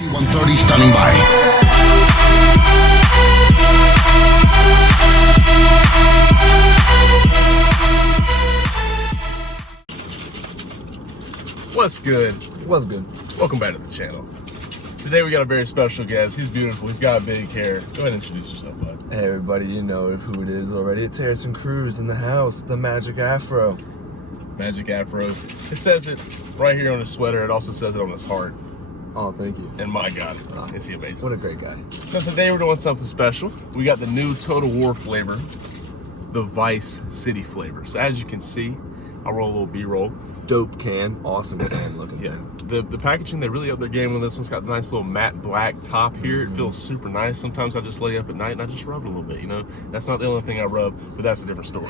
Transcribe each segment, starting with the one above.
C-130 standing by. What's good? What's good? Welcome back to the channel. Today we got a very special guest. He's beautiful. He's got big hair. Go ahead and introduce yourself, bud. Hey everybody, you know who it is already. It's Harrison Cruz in the house, the Magic Afro. Magic Afro. It says it right here on his sweater. It also says it on his heart. Oh, thank you. And my God, is he amazing. What a great guy. So today we're doing something special. We got the new Total War flavor, the Vice City flavor. So as you can see, I'll roll a little B-roll. Dope can, awesome can looking. Yeah, the packaging, they really up their game on this. One's got the nice little matte black top here. It feels super nice. Sometimes I just lay up at night and I just rub it a little bit, you know? That's not the only thing I rub, but that's a different story.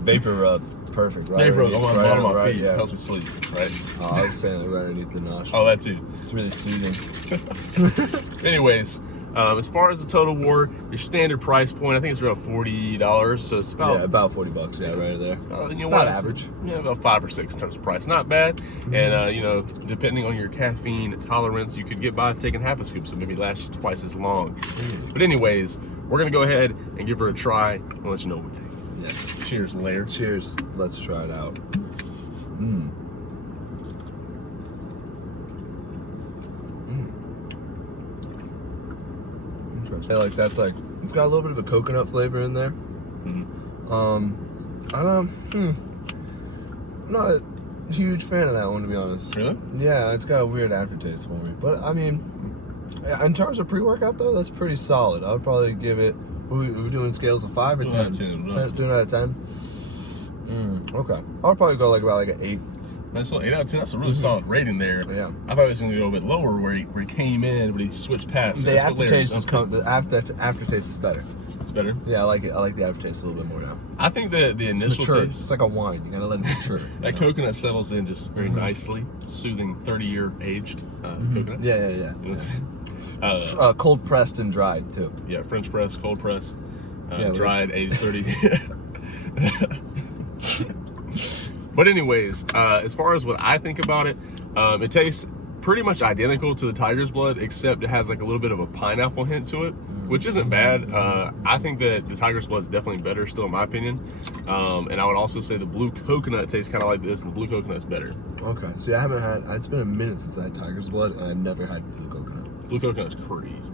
Vapor rub, perfect, right? Vapor rub on the bottom of my feet, yeah. Helps me sleep, right? Oh, I was saying right underneath the nostril. Oh, that too. It's really soothing. Anyways, as far as the Total War, your standard price point, I think it's around $40. So it's about Yeah, about $40, yeah, right there. you know, About what, average. Yeah, about 5 or 6 in terms of price. Not bad. And you know, depending on your caffeine tolerance, you could get by taking half a scoop, so maybe last you twice as long. But anyways, we're gonna go ahead and give her a try and let you know what we think. Yes. Cheers, Lair. Cheers. Let's try it out. Yeah, like that's like, it's got a little bit of a coconut flavor in there. I don't, I'm not a huge fan of that one, to be honest. Really? Yeah, it's got a weird aftertaste for me. But I mean, in terms of pre-workout though, that's pretty solid. I would probably give it, we're doing scales of 5 or 10? 10. 10 out of 10? Okay. I would probably go like about like an 8. That's 8 out of 10. That's a really solid rating there. Yeah. I thought it was gonna go a bit lower where he came in, but he switched past. The aftertaste is the aftertaste is better. It's better. Yeah, I like it. I like the aftertaste a little bit more now. I think the It's initial mature. taste, It's like a wine. You gotta let it mature. that coconut settles in just very nicely, soothing 30-year aged coconut. Yeah. You know what I'm saying? Cold pressed and dried too. Yeah, French press, cold press, Yeah, dried, aged 30. But anyways, as far as what I think about it, it tastes pretty much identical to the Tiger's Blood, except it has like a little bit of a pineapple hint to it, which isn't bad. I think that the Tiger's Blood is definitely better still, in my opinion. And I would also say the blue coconut tastes kind of like this, and the blue coconut is better. Okay. See, I haven't had. It's been a minute since I had Tiger's Blood, and I've never had blue coconut. Blue coconut is crazy.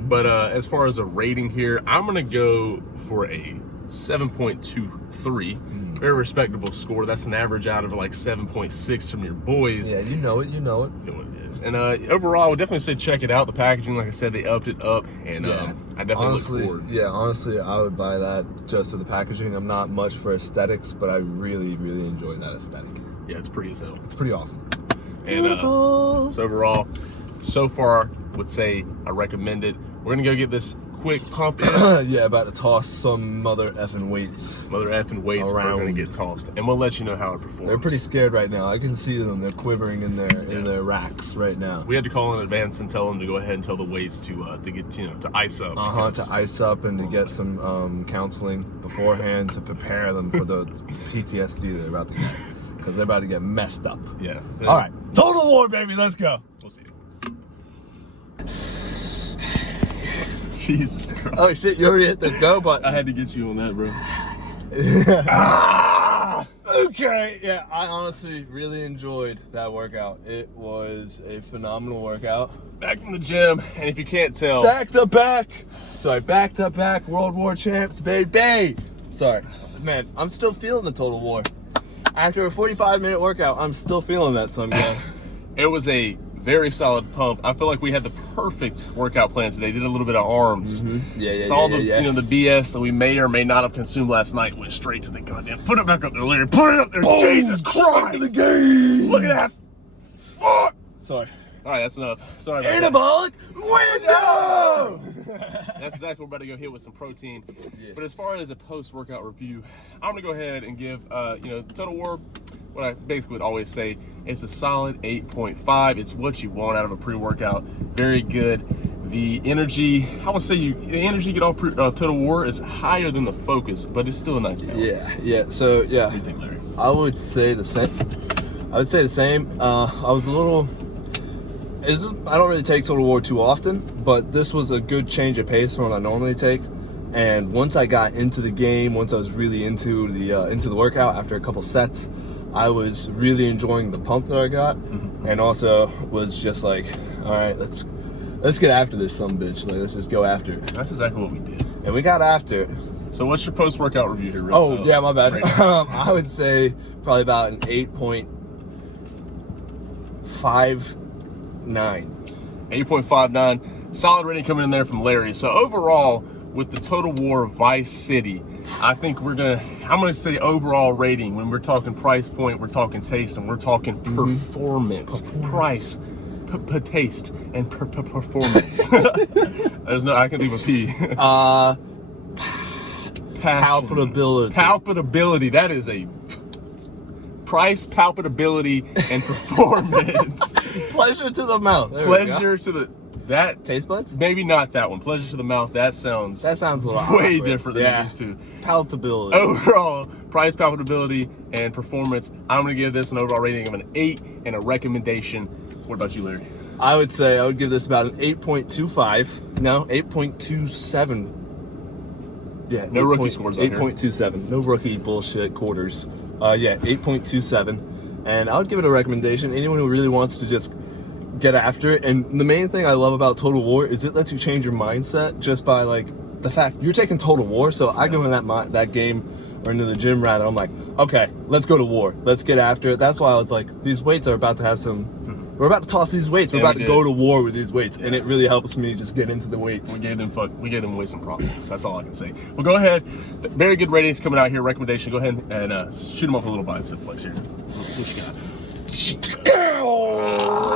But as far as a rating here, I'm gonna go for a 7.23. Very respectable score. That's an average out of like 7.6 from your boys. Yeah, you know it. You know it. You know what it is. And overall, I would definitely say check it out. The packaging, like I said, they upped it up, and Yeah. I definitely Honestly, look forward. yeah. Honestly, I would buy that just for the packaging. I'm not much for aesthetics, but I really, really enjoy that aesthetic. Yeah, it's pretty as hell. It's pretty awesome. And so overall, so far, would say I recommend it. We're gonna go get this quick pump in. Yeah, about to toss some mother effing weights. Mother effing weights are Around. gonna get tossed, and we'll let you know how it performs. They're pretty scared right now. I can see them. They're quivering in their racks right now. We had to call in advance and tell them to go ahead and tell the weights to get to ice up. To ice up and to get some counseling beforehand to prepare them for the PTSD they're about to get, because they're about to get messed up. Yeah. All right, Total War, baby. Let's go. We'll see you. Jesus Christ. Oh shit, you already hit the go button. I had to get you on that, bro. Okay, yeah, I honestly really enjoyed that workout. It was a phenomenal workout. Back from the gym, and if you can't tell, Back to back World War champs, baby. Sorry, man, I'm still feeling the Total War. After a 45-minute workout, I'm still feeling that, son guy. it was a very solid pump. I feel like we had the perfect workout plan today. Did a little bit of arms. Yeah. So all the you know, the BS that we may or may not have consumed last night went straight to the goddamn. Put it back up there, Larry. Put it up there. Boom. Jesus Christ! The game. Look at that. Fuck. Sorry. All right, that's enough. Sorry about that. Anabolic window. That's exactly what we're about to go hit with some protein. Yes. But as far as a post-workout review, I'm gonna go ahead and give you know, Total War, what I basically would always say, it's a solid 8.5. It's what you want out of a pre-workout. Very good. The energy, I would say the energy you get off Total War is higher than the Focus, but it's still a nice balance. Yeah. So yeah, What do you think, Larry? I would say the same. I was a little I don't really take Total War too often, but this was a good change of pace from what I normally take. And once I got into the game, once I was really into the workout after a couple sets, I was really enjoying the pump that I got, and also was just like, all right, let's get after this bitch. Like, let's just go after it. That's exactly what we did. And we got after it. So what's your post-workout review here? Oh, yeah, my bad. Right. I would say probably about an 8.59. 8.59. Solid rating coming in there from Larry. So overall, with the Total War Vice City, I think I'm gonna say overall rating, when we're talking price point, we're talking taste, and we're talking performance. Price, taste, and performance. I can think of a P. Passion. Palpability. Palpability. That is a price, palpability, and performance. Pleasure to the mouth. There Pleasure to the taste buds. Maybe not that one. Pleasure to the mouth. That sounds A little way awkward. different than these two. Palatability. Overall, price, palpability, and performance. I'm gonna give this an overall rating of an 8 and a recommendation. What about you, Larry? I would say I would give this about an 8.25. No, 8.27. Yeah, No rookie scores out here. 8.27. No rookie bullshit quarters. Yeah, 8.27. And I would give it a recommendation. Anyone who really wants to just get after it. And the main thing I love about Total War is it lets you change your mindset just by like the fact you're taking Total War. So I go in that game, or into the gym rather, I'm like, okay, let's go to war. Let's get after it. That's why I was like, these weights are about to have some. We're about to toss these weights. We're about to go to war with these weights, and it really helps me just get into the weights. We gave them away some problems. That's all I can say. Well, go ahead. Very good ratings coming out here. Recommendation. Go ahead and shoot them up a little bicep flex here. What you got?